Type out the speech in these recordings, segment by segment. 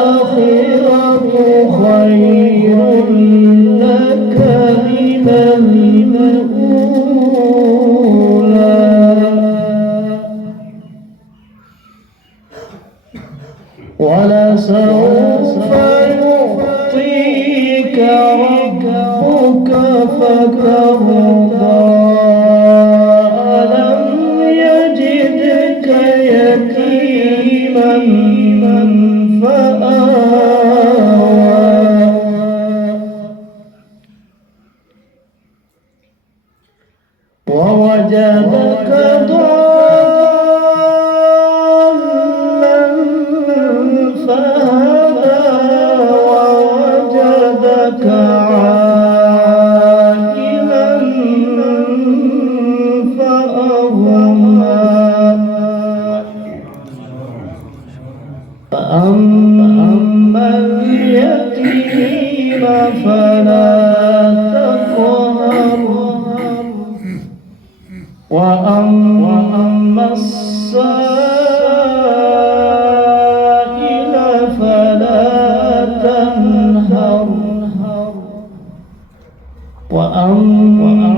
وللآخرة خير لك من الأولى ولسوف يعطيك ربك فترضى ألم يجدك يتيما فآوى ووجدك ضالا فهدى ووجدك عائلا فأغنى فأما اليتيم فلا تقهر وأما السائل فلا تنهر وأما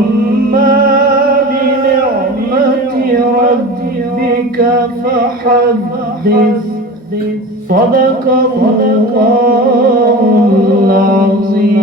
بنعمة ربك فحدث صدق الله العظيم.